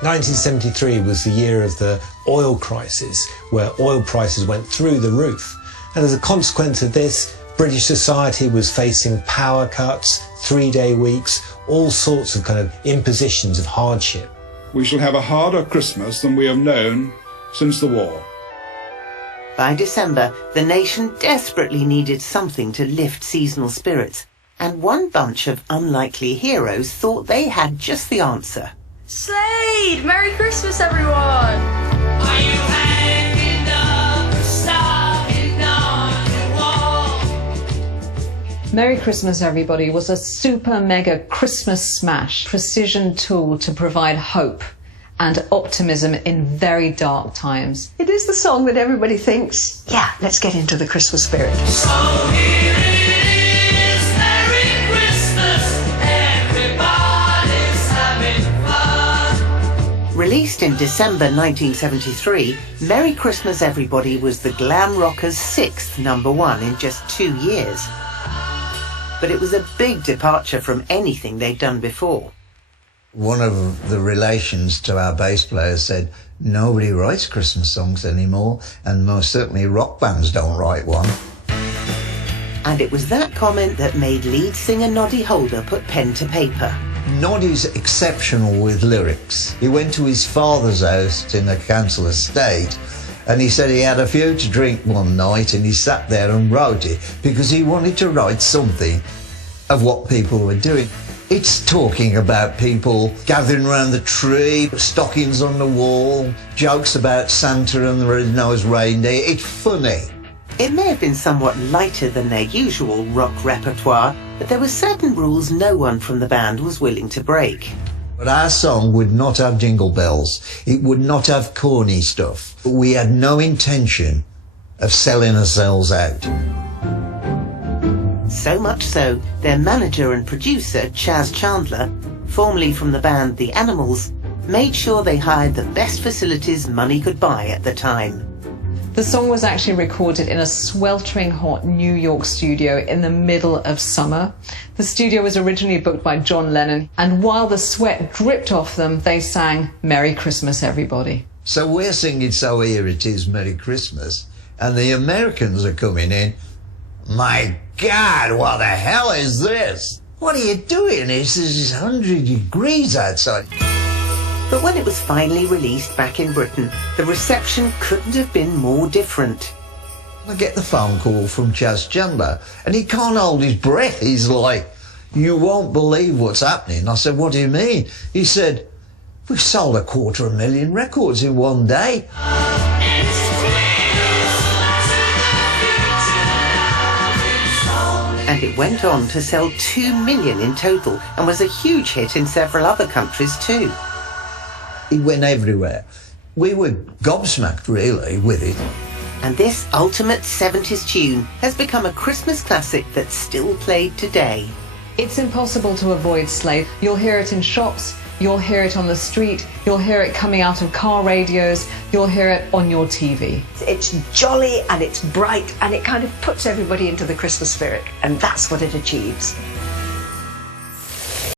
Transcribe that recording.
1973 was the year of the oil crisis, where oil prices went through the roof. And as a consequence of this, British society was facing power cuts, 3-day weeks, all sorts of kind of impositions of hardship. We shall have a harder Christmas than we have known since the war. By December, the nation desperately needed something to lift seasonal spirits, and one bunch of unlikely heroes thought they had just the answer. Slade! Merry Christmas, everyone! Are you hanging up the stocking on your wall? Merry Christmas, everybody was a super mega Christmas smash, precision tool to provide hope and optimism in very dark times. It is the song that everybody thinks, yeah, let's get into the Christmas spirit. So here it is, Merry Christmas, everybody's having fun. Released in December 1973, Merry Christmas Everybody was the glam rockers' 6th #1 in just 2 years. But it was a big departure from anything they'd done before. One of the relations to our bass player said, nobody writes Christmas songs anymore, and most certainly rock bands don't write one. And it was that comment that made lead singer Noddy Holder put pen to paper. Noddy's exceptional with lyrics. He went to his father's house in a council estate, and he said he had a few to drink one night, and he sat there and wrote it because he wanted to write something of what people were doing. It's talking about people gathering around the tree, stockings on the wall, jokes about Santa and the red-nosed reindeer. It's funny. It may have been somewhat lighter than their usual rock repertoire, but there were certain rules no one from the band was willing to break. But our song would not have jingle bells. It would not have corny stuff. We had no intention of selling ourselves out. So much so, their manager and producer, Chaz Chandler, formerly from the band The Animals, made sure they hired the best facilities money could buy at the time. The song was actually recorded in a sweltering hot New York studio in the middle of summer. The studio was originally booked by John Lennon, and while the sweat dripped off them, they sang Merry Christmas, Everybody. So we're singing So Here It Is, Merry Christmas, and the Americans are coming in, my God, what the hell is this? What are you doing? It's 100 degrees outside. But when it was finally released back in Britain, the reception couldn't have been more different. I get the phone call from Chaz Chandler, and he can't hold his breath. He's like, you won't believe what's happening. I said, what do you mean? He said, we've sold 250,000 records in one day. And it went on to sell 2 million in total and was a huge hit in several other countries too. It went everywhere. We were gobsmacked, really, with it. And this ultimate 70s tune has become a Christmas classic that's still played today. It's impossible to avoid Slade. You'll hear it in shops, you'll hear it on the street, you'll hear it coming out of car radios, you'll hear it on your TV. It's jolly and it's bright and it kind of puts everybody into the Christmas spirit, and that's what it achieves.